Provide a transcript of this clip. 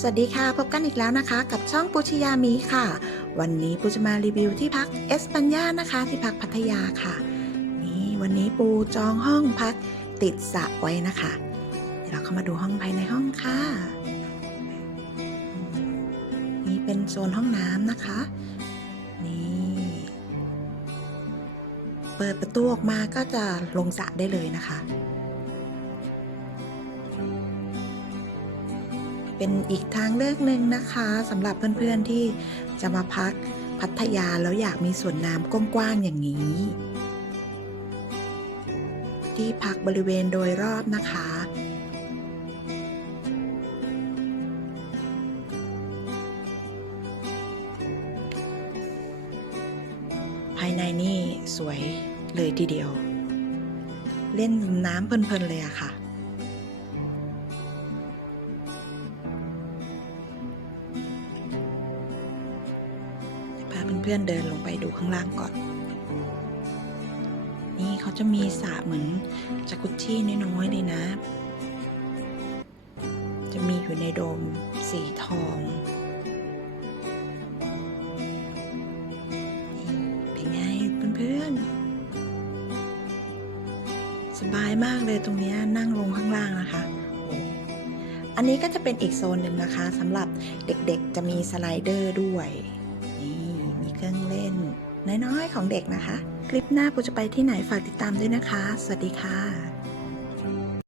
สวัสดีค่ะ พบกันอีกแล้วนะคะ กับช่องปุชยามีค่ะ วันนี้ปูจะมารีวิวที่พักเอสปัญญานะคะ ที่พักพัทยาค่ะ นี่วันนี้ปูจองห้องพักติดสระไว้นะคะเดี๋ยวเราเข้ามาดูห้องภายในห้องค่ะ นี่เป็นโซนห้องน้ำนะคะนี่เปิดประตูออกมาก็จะลงสระได้เลยนะคะ เป็นอีกทางเลือกหนึ่งนะคะสำหรับเพื่อนๆที่จะมาพักพัทยาแล้วอยากมีสวนน้ำกว้างๆอย่างนี้ ที่พักบริเวณโดยรอบนะคะ ภายในนี่สวยเลยทีเดียว เล่นน้ำเพลินๆเลยอะค่ะ เพื่อนๆเดินลงไปดูข้างล่างก่อน นี่เขาจะมีสระเหมือนจากุชชี่น้อยๆเลยนะ จะมีอยู่ในโดมสีทองนี่เป็นไงเพื่อนๆ สบายมากเลยตรงนี้นั่งลงข้างล่างนะคะอันนี้ก็จะเป็นอีกโซนหนึ่งนะคะสำหรับเด็กๆจะมีสไลเดอร์ด้วย เครื่องเล่น น้อยๆของเด็กนะคะ คลิปหน้าปูจะไปที่ไหนฝากติดตามด้วยนะคะ สวัสดีค่ะ